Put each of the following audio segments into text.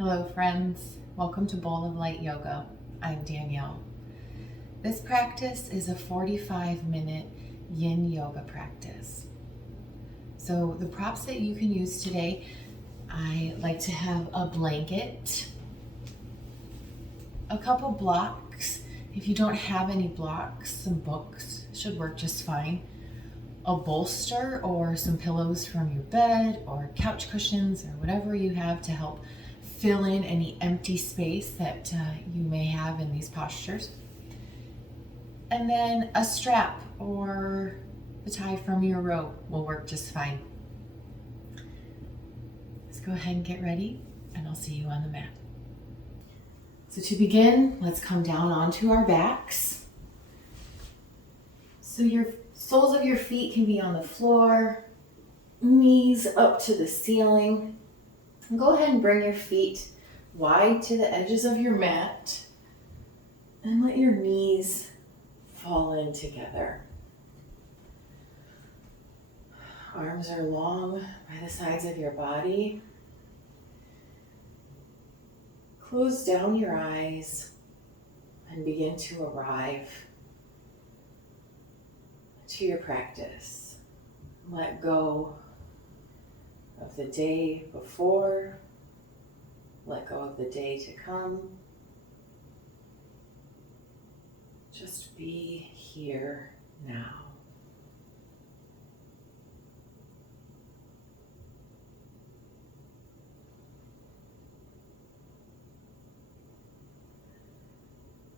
Hello friends, welcome to Bowl of Light Yoga. I'm Danielle. This practice is a 45-minute Yin Yoga practice. So the props that you can use today, I like to have a blanket, a couple blocks. If you don't have any blocks, some books should work just fine. A bolster or some pillows from your bed or couch cushions or whatever you have to help fill in any empty space that you may have in these postures. And then a strap or the tie from your robe will work just fine. Let's go ahead and get ready, and I'll see you on the mat. So to begin, let's come down onto our backs. So your soles of your feet can be on the floor, knees up to the ceiling. And go ahead and bring your feet wide to the edges of your mat and let your knees fall in together. Arms are long by the sides of your body. Close down your eyes and begin to arrive to your practice. Let go of the day before. Let go of the day to come. Just be here now.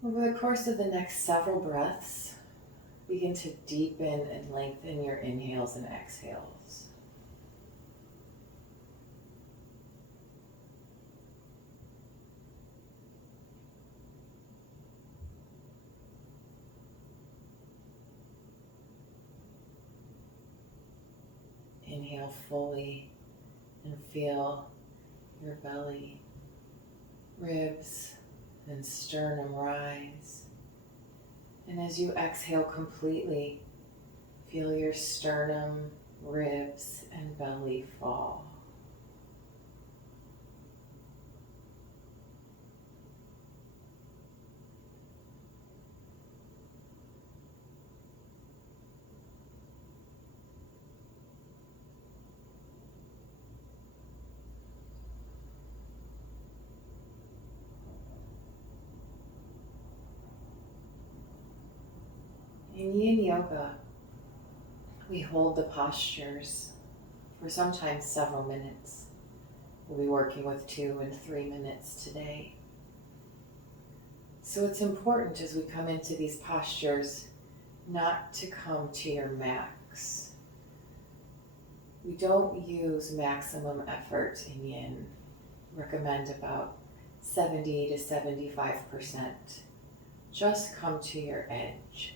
Over the course of the next several breaths, begin to deepen and lengthen your inhales and exhales. Inhale fully and feel your belly, ribs, and sternum rise. And as you exhale completely, feel your sternum, ribs, and belly fall. In Yin Yoga, we hold the postures for sometimes several minutes. We'll be working with 2 and 3 minutes today. So it's important as we come into these postures not to come to your max. We don't use maximum effort in Yin. Recommend about 70 to 75%. Just come to your edge.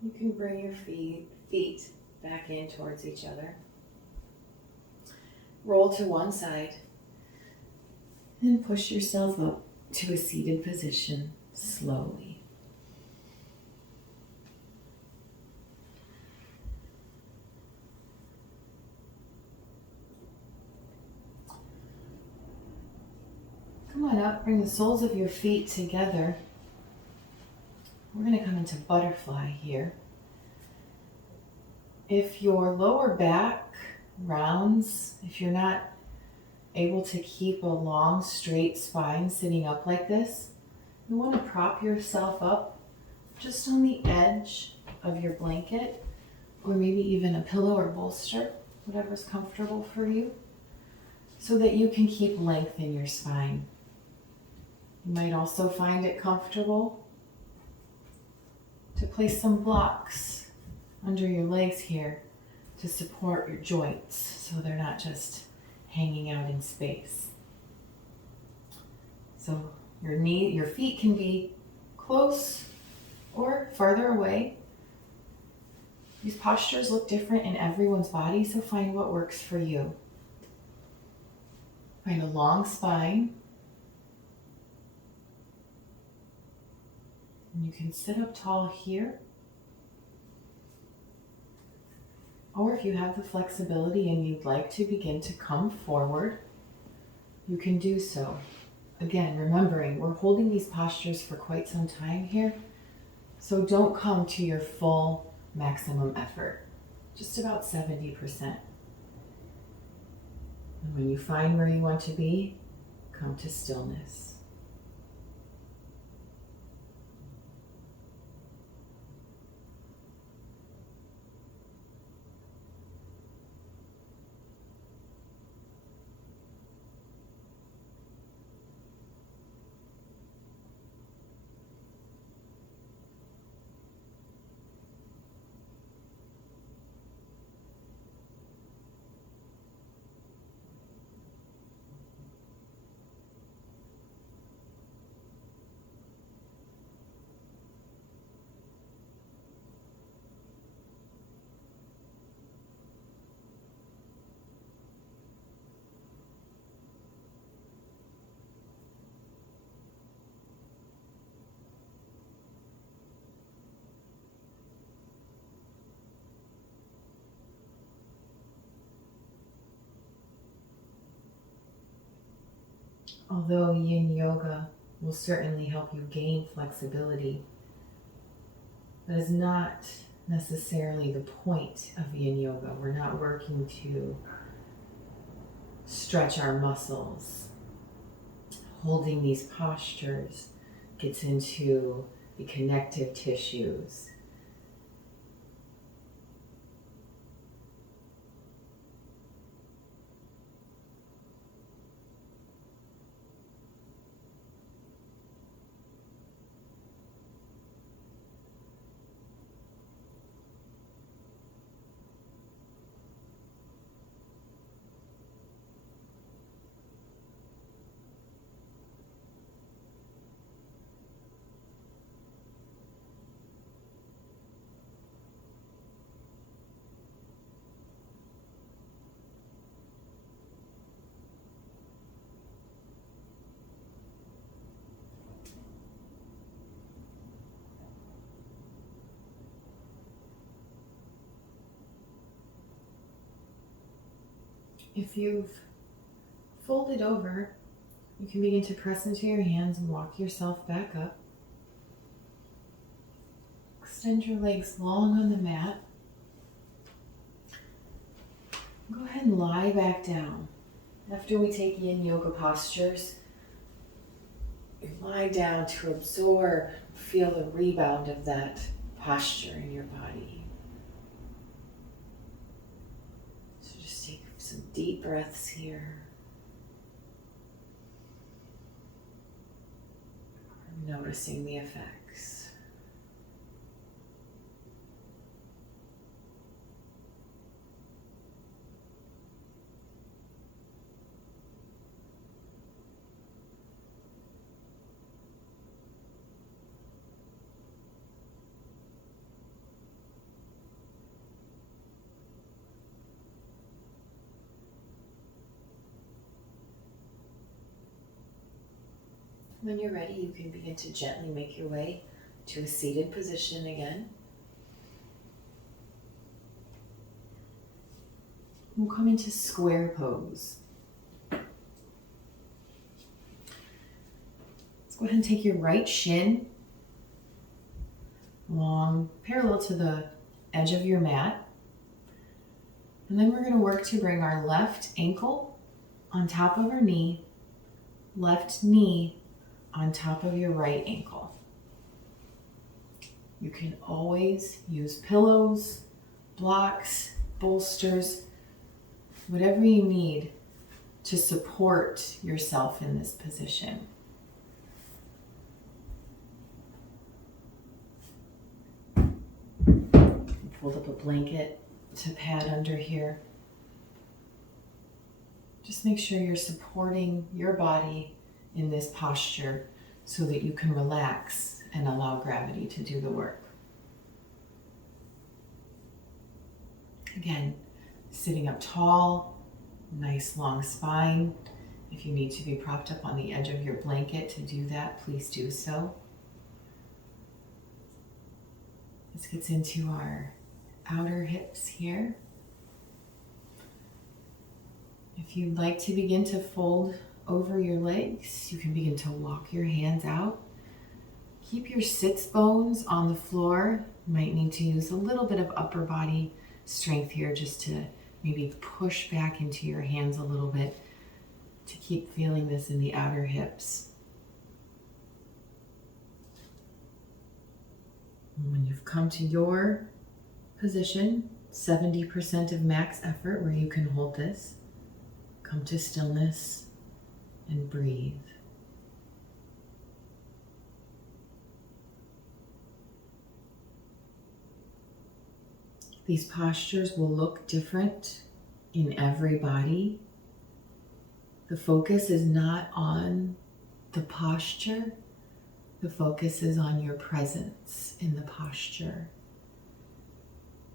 You can bring your feet back in towards each other. Roll to one side and push yourself up to a seated position slowly. Come on up, bring the soles of your feet together. We're going to come into butterfly here. If your lower back rounds, if you're not able to keep a long straight spine sitting up like this, you want to prop yourself up just on the edge of your blanket, or maybe even a pillow or bolster, whatever's comfortable for you, so that you can keep length in your spine. You might also find it comfortable to place some blocks under your legs here to support your joints so they're not just hanging out in space. So your feet can be close or farther away. These postures look different in everyone's body, so find what works for you. Find a long spine. And you can sit up tall here. Or if you have the flexibility and you'd like to begin to come forward, you can do so. Again, remembering we're holding these postures for quite some time here, so don't come to your full maximum effort, just about 70%. And when you find where you want to be, come to stillness. Although Yin Yoga will certainly help you gain flexibility, that is not necessarily the point of Yin Yoga. We're not working to stretch our muscles. Holding these postures gets into the connective tissues. If you've folded over, you can begin to press into your hands and walk yourself back up. Extend your legs long on the mat. Go ahead and lie back down. After we take Yin Yoga postures, you lie down to absorb, feel the rebound of that posture in your body. Some deep breaths here. Noticing the effects. When you're ready, you can begin to gently make your way to a seated position again. We'll come into square pose. Let's go ahead and take your right shin along, parallel to the edge of your mat. And then we're going to work to bring our left ankle on top of our knee, left knee on top of your right ankle. You can always use pillows, blocks, bolsters, whatever you need to support yourself in this position. Fold up a blanket to pad under here. Just make sure you're supporting your body in this posture so that you can relax and allow gravity to do the work. Again, sitting up tall, nice long spine. If you need to be propped up on the edge of your blanket to do that, please do so. This gets into our outer hips here. If you'd like to begin to fold over your legs, you can begin to walk your hands out. Keep your sits bones on the floor. You might need to use a little bit of upper body strength here just to maybe push back into your hands a little bit to keep feeling this in the outer hips. And when you've come to your position, 70% of max effort where you can hold this, come to stillness and breathe. These postures will look different in every body. The focus is not on the posture. The focus is on your presence in the posture.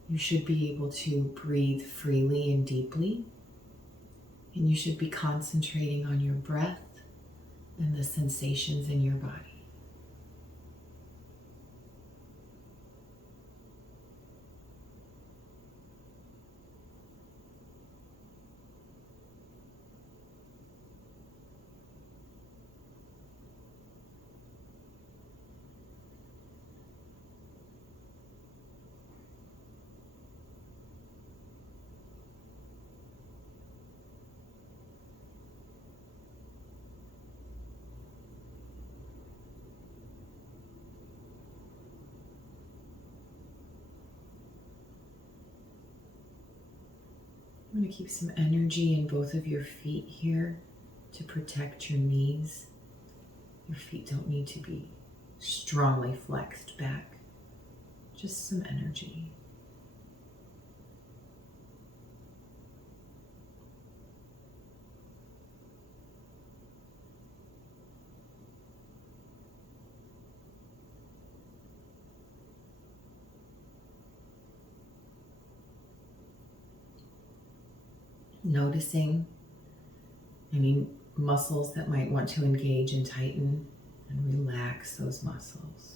You should be able to breathe freely and deeply, and you should be concentrating on your breath and the sensations in your body. I'm going to keep some energy in both of your feet here to protect your knees. Your feet don't need to be strongly flexed back, just some energy. Noticing any muscles that might want to engage and tighten, and relax those muscles.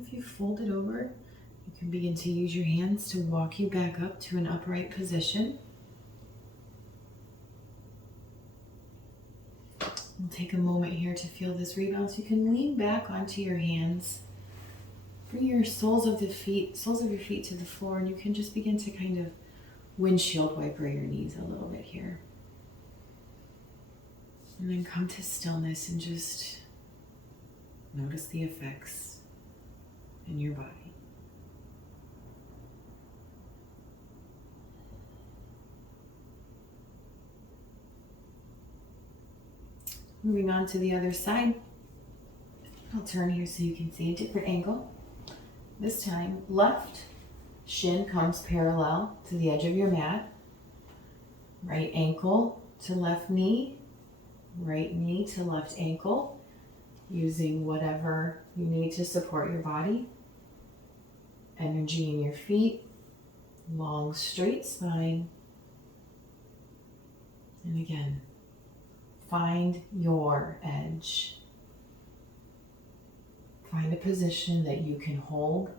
If you fold it over, you can begin to use your hands to walk you back up to an upright position. We'll take a moment here to feel this rebound. So you can lean back onto your hands. Bring your soles of your feet to the floor, and you can just begin to kind of windshield wiper your knees a little bit here. And then come to stillness and just notice the effects in your body. Moving on to the other side. I'll turn here so you can see a different angle. This time, left shin comes parallel to the edge of your mat. Right ankle to left knee. Right knee to left ankle. Using whatever you need to support your body. Energy in your feet. Long, straight spine. And again, find your edge. Find a position that you can hold.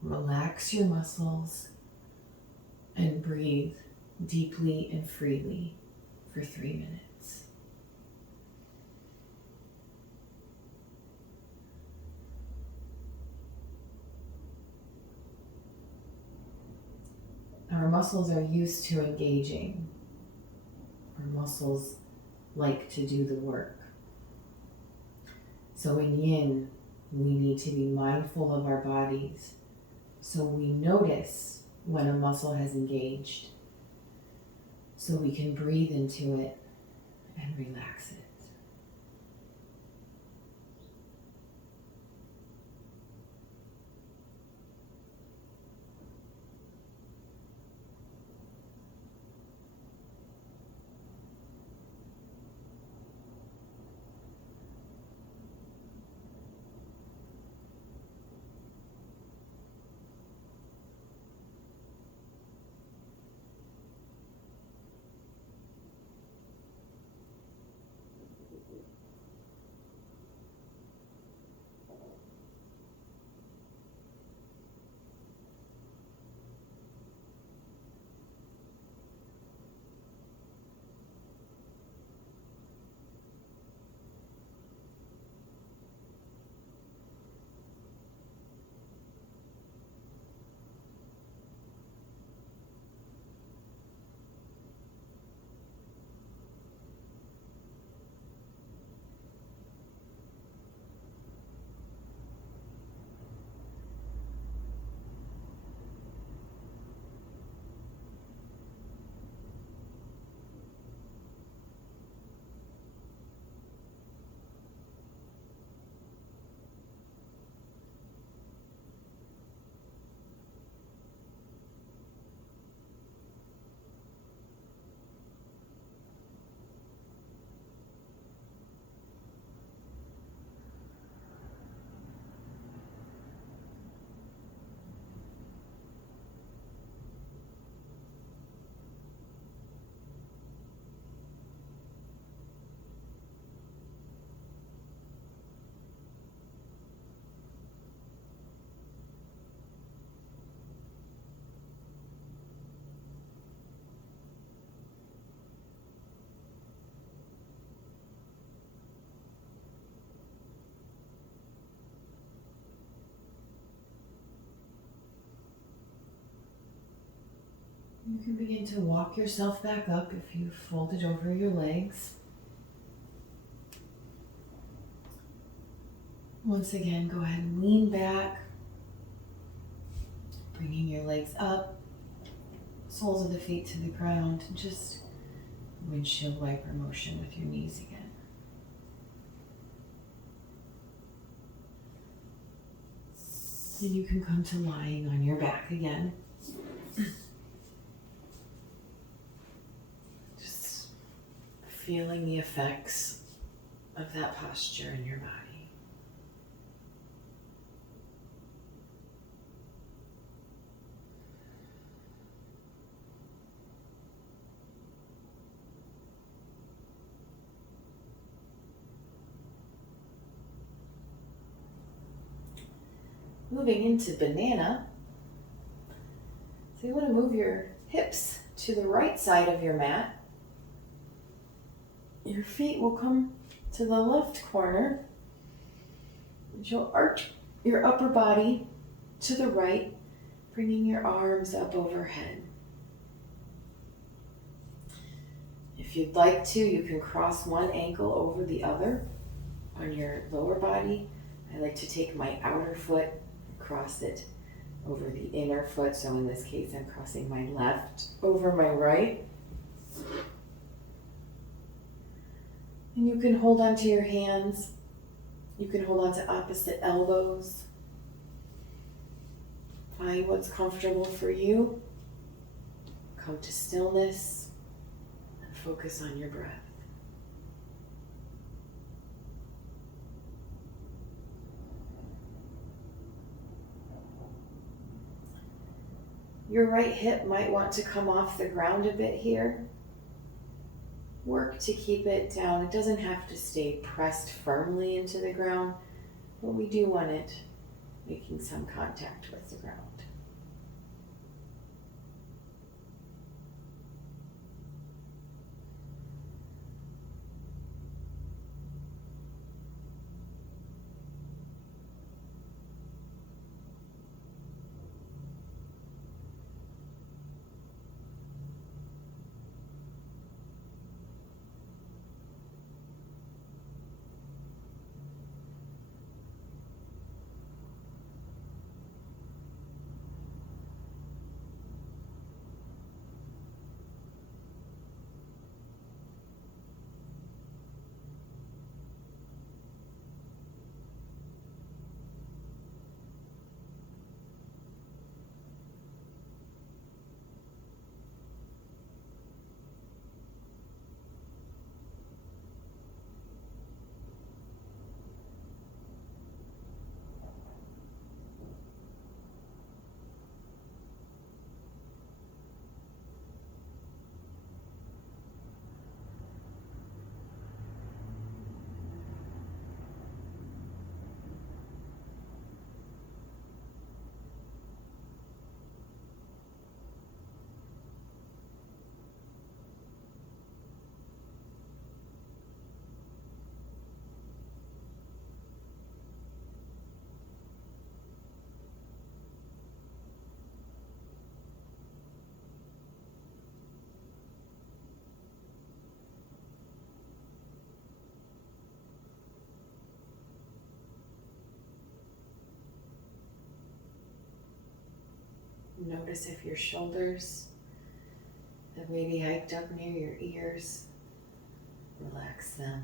Relax your muscles and breathe deeply and freely for 3 minutes. Our muscles are used to engaging. Our muscles like to do the work. So in Yin, we need to be mindful of our bodies so we notice when a muscle has engaged, so we can breathe into it and relax it. You can begin to walk yourself back up if you've folded over your legs. Once again, go ahead and lean back, bringing your legs up, soles of the feet to the ground, and just windshield wiper motion with your knees again. Then you can come to lying on your back again. Just feeling the effects of that posture in your body. Moving into banana. So you want to move your hips to the right side of your mat. Your feet will come to the left corner. And you'll arch your upper body to the right, bringing your arms up overhead. If you'd like to, you can cross one ankle over the other on your lower body. I like to take my outer foot, cross it over the inner foot. So in this case, I'm crossing my left over my right. And you can hold onto your hands. You can hold onto opposite elbows. Find what's comfortable for you. Come to stillness and focus on your breath. Your right hip might want to come off the ground a bit here. Work to keep it down. It doesn't have to stay pressed firmly into the ground, but we do want it making some contact with the ground. Notice if your shoulders have maybe hiked up near your ears. Relax them.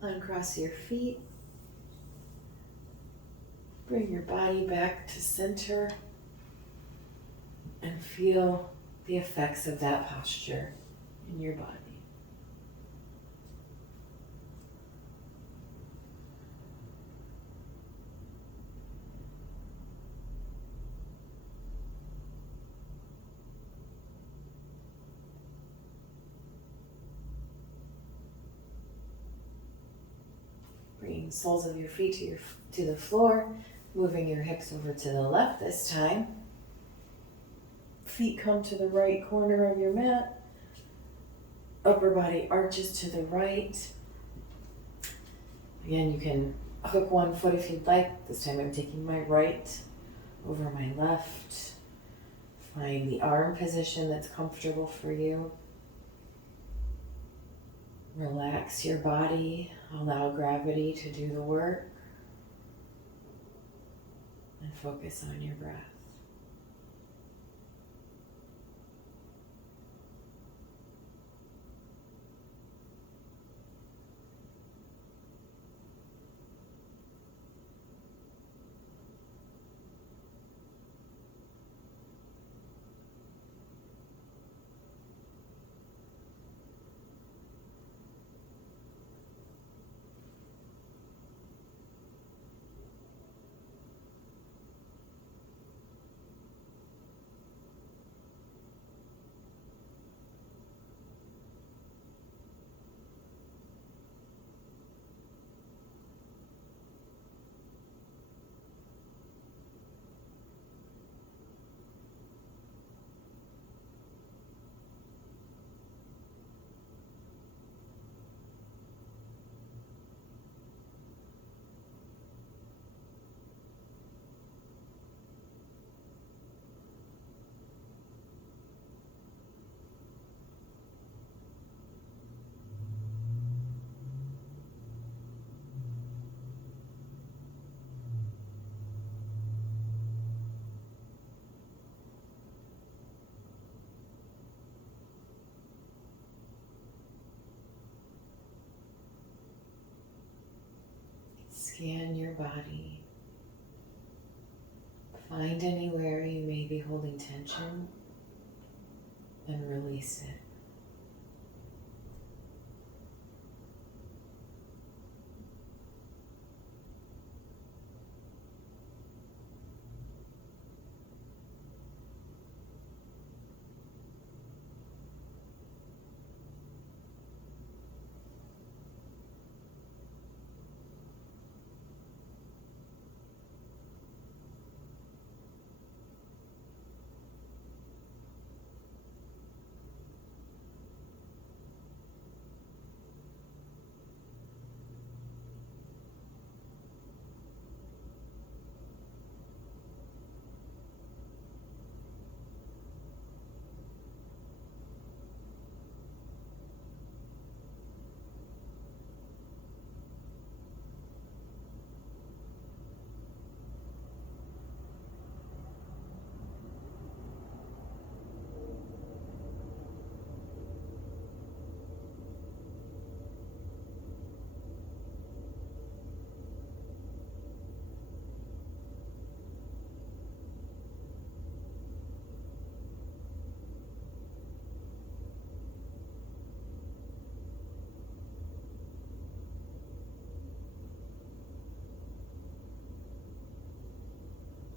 Uncross your feet. Bring your body back to center and feel the effects of that posture in your body. Bringing soles of your feet to the floor, moving your hips over to the left this time. Feet come to the right corner of your mat. Upper body arches to the right. Again, you can hook one foot if you'd like. This time I'm taking my right over my left. Find the arm position that's comfortable for you. Relax your body. Allow gravity to do the work. And focus on your breath. Scan your body. Find anywhere you may be holding tension and release it.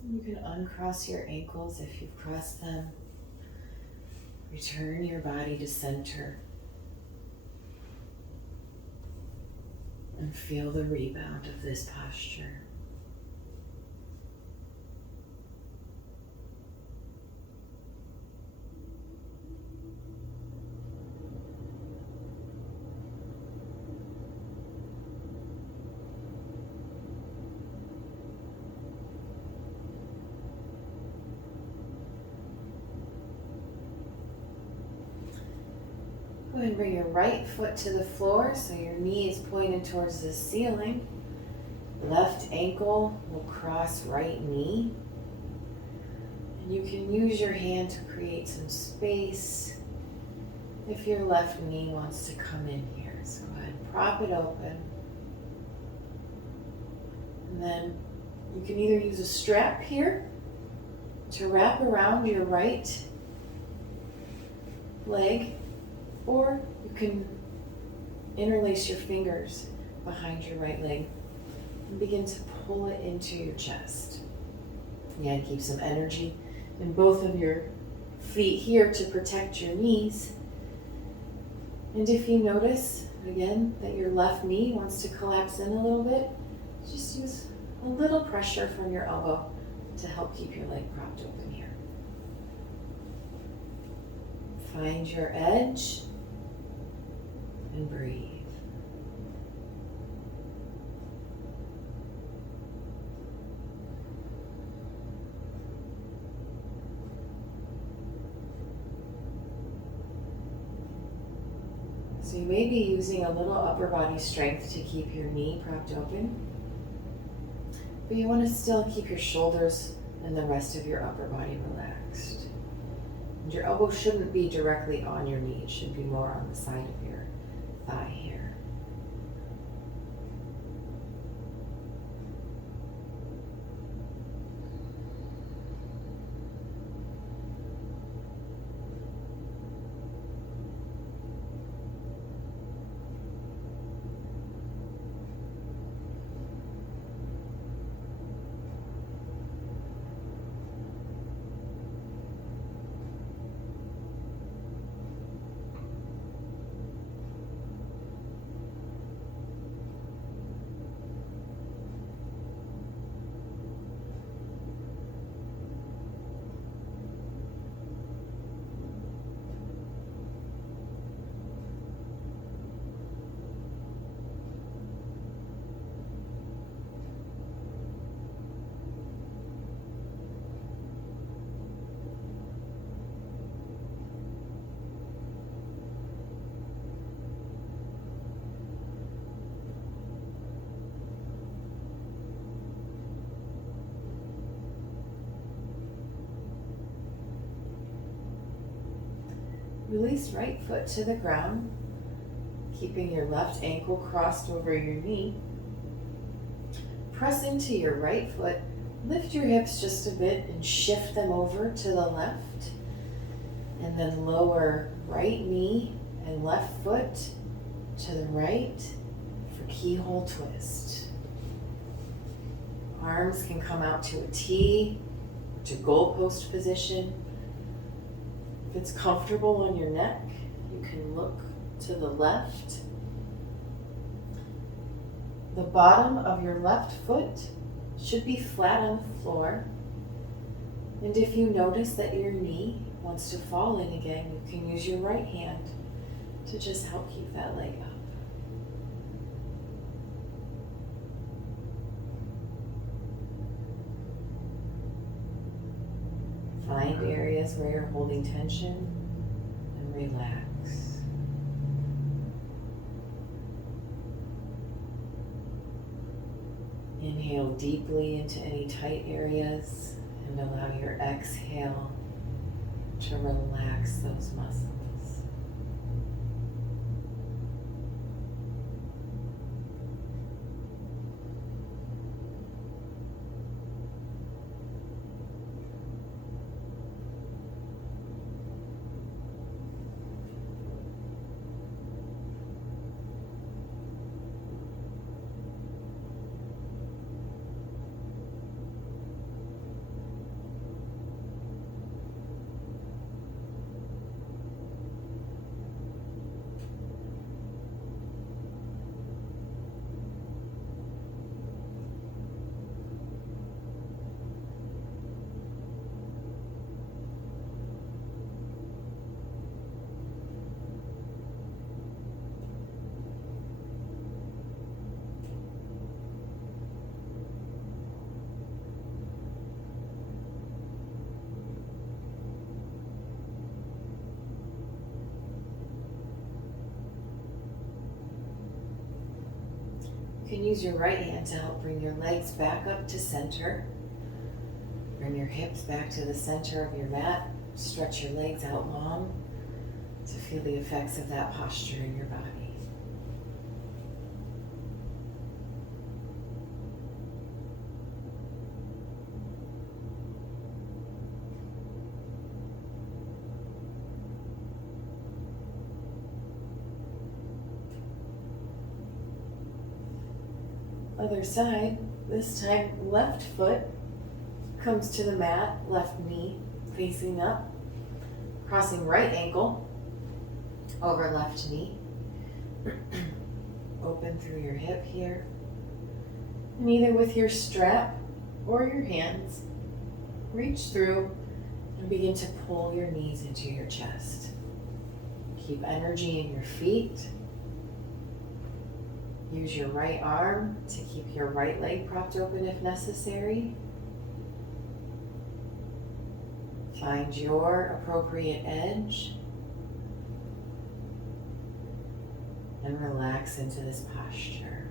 You can uncross your ankles if you've crossed them. Return your body to center. And feel the rebound of this posture. Go ahead and bring your right foot to the floor so your knee is pointed towards the ceiling. Left ankle will cross right knee. And you can use your hand to create some space if your left knee wants to come in here. So go ahead and prop it open. And then you can either use a strap here to wrap around your right leg, or you can interlace your fingers behind your right leg and begin to pull it into your chest. Again, keep some energy in both of your feet here to protect your knees. And if you notice Again, that your left knee wants to collapse in a little bit, just use a little pressure from your elbow to help keep your leg propped open here. Find your edge and breathe. So you may be using a little upper body strength to keep your knee propped open, but you want to still keep your shoulders and the rest of your upper body relaxed. And your elbow shouldn't be directly on your knee, it should be more on the side of your thigh here. Release right foot to the ground, keeping your left ankle crossed over your knee. Press into your right foot, lift your hips just a bit and shift them over to the left. And then lower right knee and left foot to the right for Keyhole Twist. Arms can come out to a T, to goalpost position. If it's comfortable on your neck, you can look to the left. The bottom of your left foot should be flat on the floor. And if you notice that your knee wants to fall in again, you can use your right hand to just help keep that leg up. Find areas where you're holding tension and relax. Inhale deeply into any tight areas and allow your exhale to relax those muscles. You can use your right hand to help bring your legs back up to center. Bring your hips back to the center of your mat. Stretch your legs out long to feel the effects of that posture in your body. Other side, this time left foot comes to the mat, left knee facing up, crossing right ankle over left knee. Open through your hip here. And either with your strap or your hands, reach through and begin to pull your knees into your chest. Keep energy in your feet. Use your right arm to keep your right leg propped open if necessary. Find your appropriate edge and relax into this posture.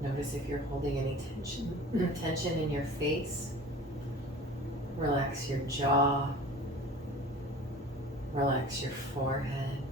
Notice if you're holding any tension in your face. Relax your jaw. Relax your forehead.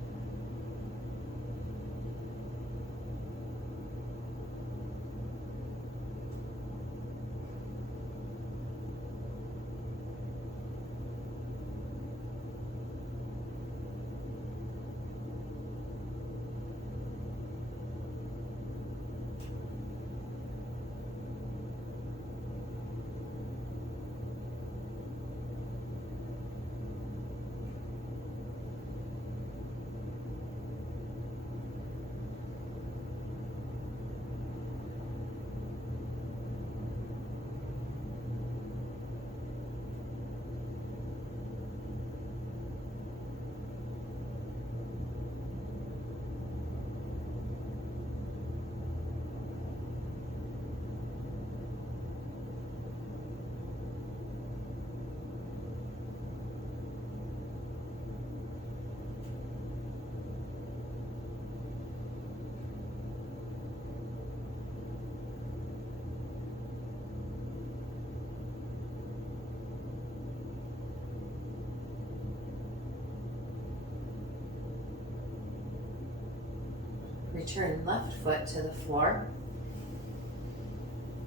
Return left foot to the floor.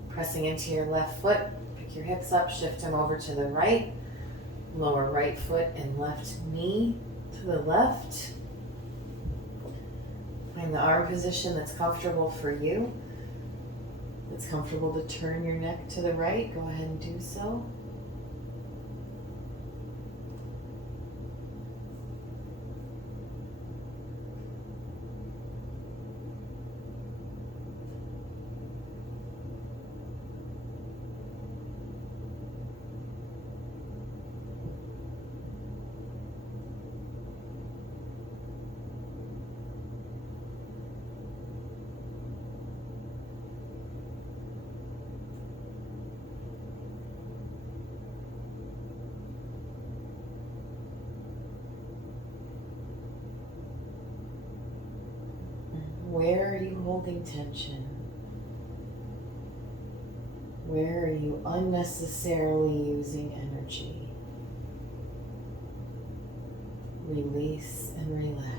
Pressing into your left foot, pick your hips up, shift them over to the right. Lower right foot and left knee to the left. Find the arm position that's comfortable for you. If it's comfortable to turn your neck to the right, go ahead and do so. Where are you holding tension? Where are you unnecessarily using energy? Release and relax.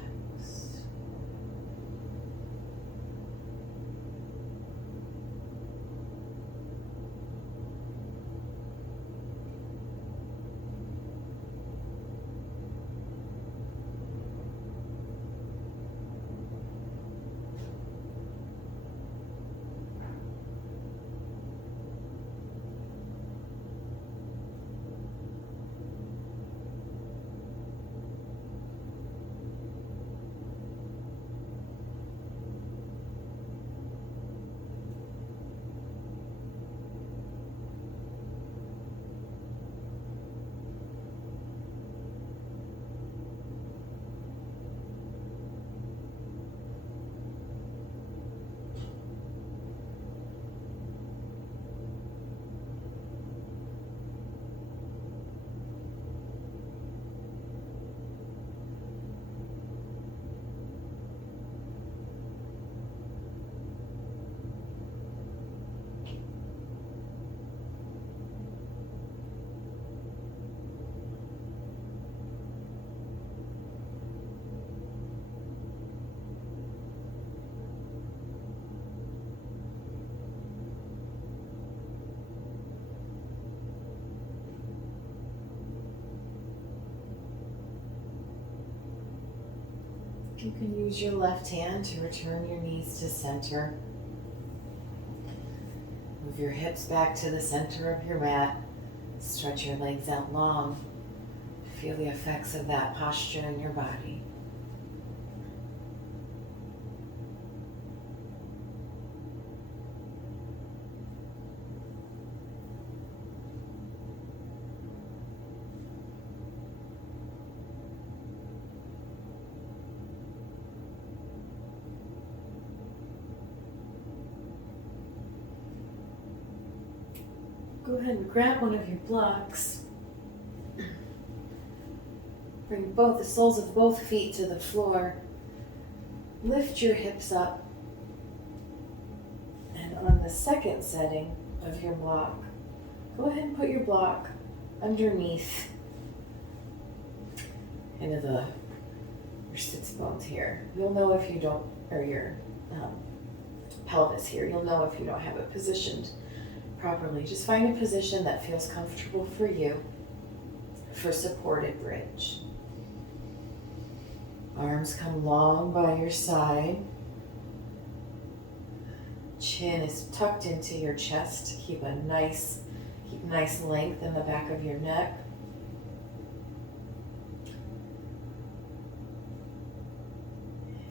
You can use your left hand to return your knees to center. Move your hips back to the center of your mat. Stretch your legs out long. Feel the effects of that posture in your body. Go ahead and grab one of your blocks. Bring both the soles of both feet to the floor. Lift your hips up. And on the second setting of your block, go ahead and put your block underneath into your sits bones here. You'll know if you don't, or your pelvis here. You'll know if you don't have it positioned properly. Just find a position that feels comfortable for you for supported bridge. Arms come long by your side. Chin is tucked into your chest. Keep nice length in the back of your neck.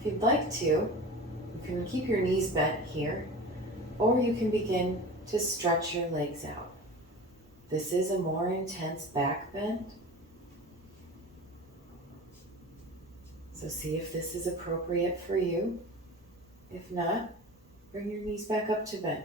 If you'd like to, you can keep your knees bent here, or you can begin to stretch your legs out. This is a more intense back bend. So see if this is appropriate for you. If not, bring your knees back up to bend.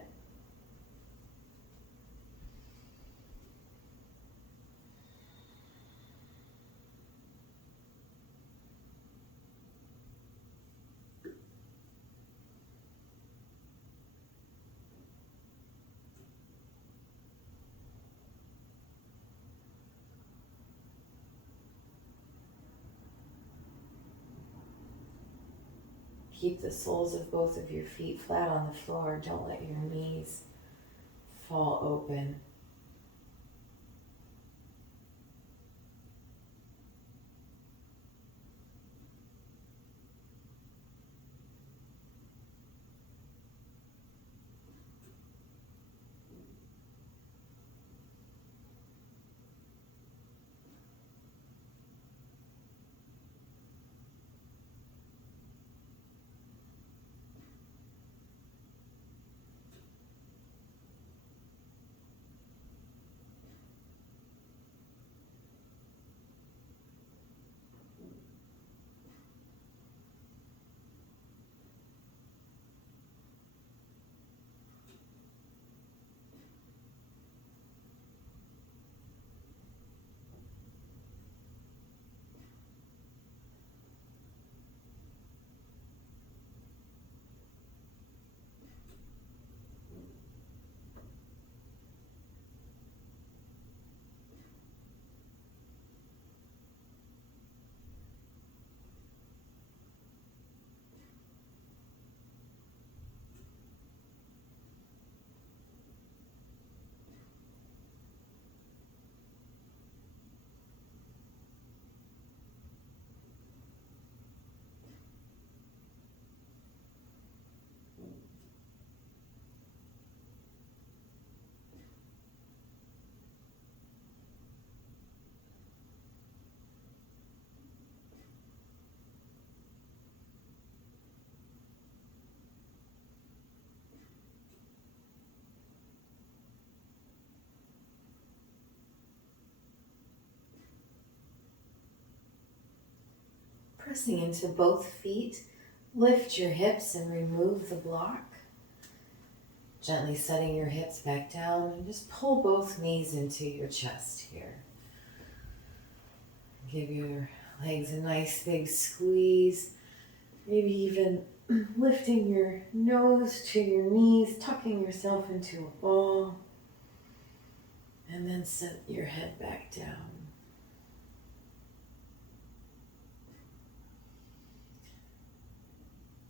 Keep the soles of both of your feet flat on the floor. Don't let your knees fall open. Pressing into both feet, lift your hips and remove the block. Gently setting your hips back down and just pull both knees into your chest here. Give your legs a nice big squeeze, maybe even lifting your nose to your knees, tucking yourself into a ball, and then set your head back down.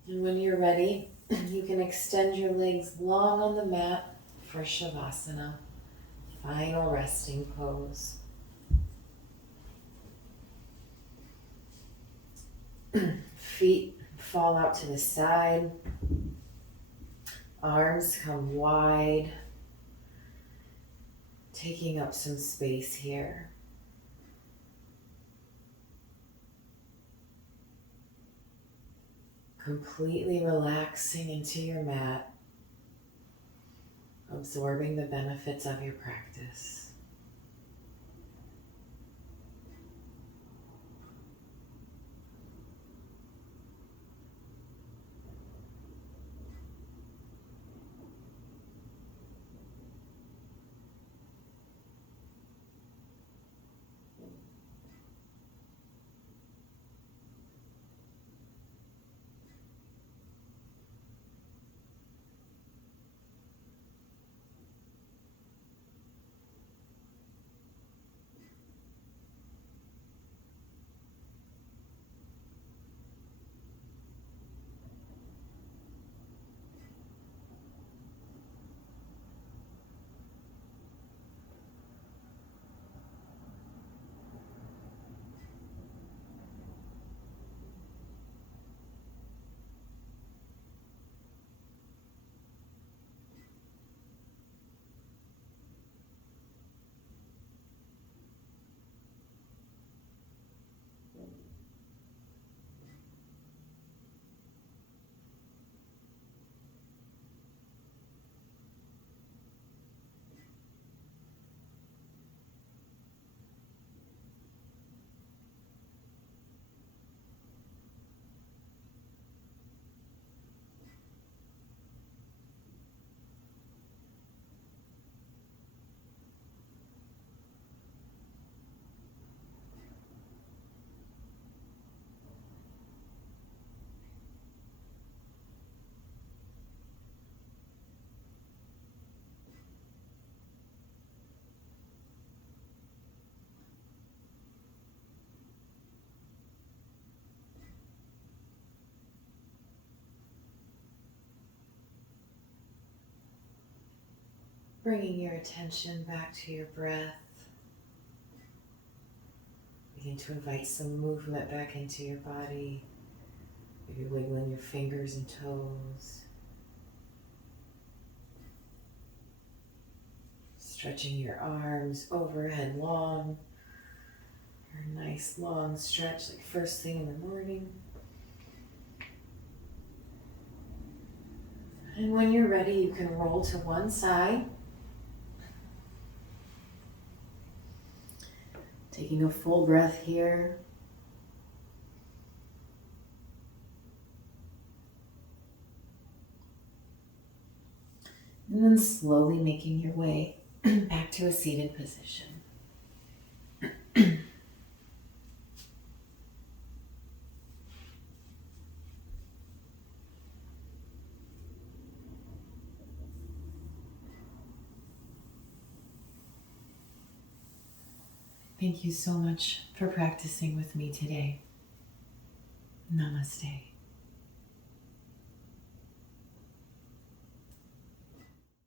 And when you're ready, you can extend your legs long on the mat for Savasana, final resting pose. Feet fall out to the side, arms come wide, taking up some space here. Completely relaxing into your mat, absorbing the benefits of your practice. Bringing your attention back to your breath. Begin to invite some movement back into your body. Maybe wiggling your fingers and toes. Stretching your arms overhead long. A nice long stretch like first thing in the morning. And when you're ready, you can roll to one side. Taking a full breath here. And then slowly making your way back to a seated position. Thank you so much for practicing with me today. Namaste.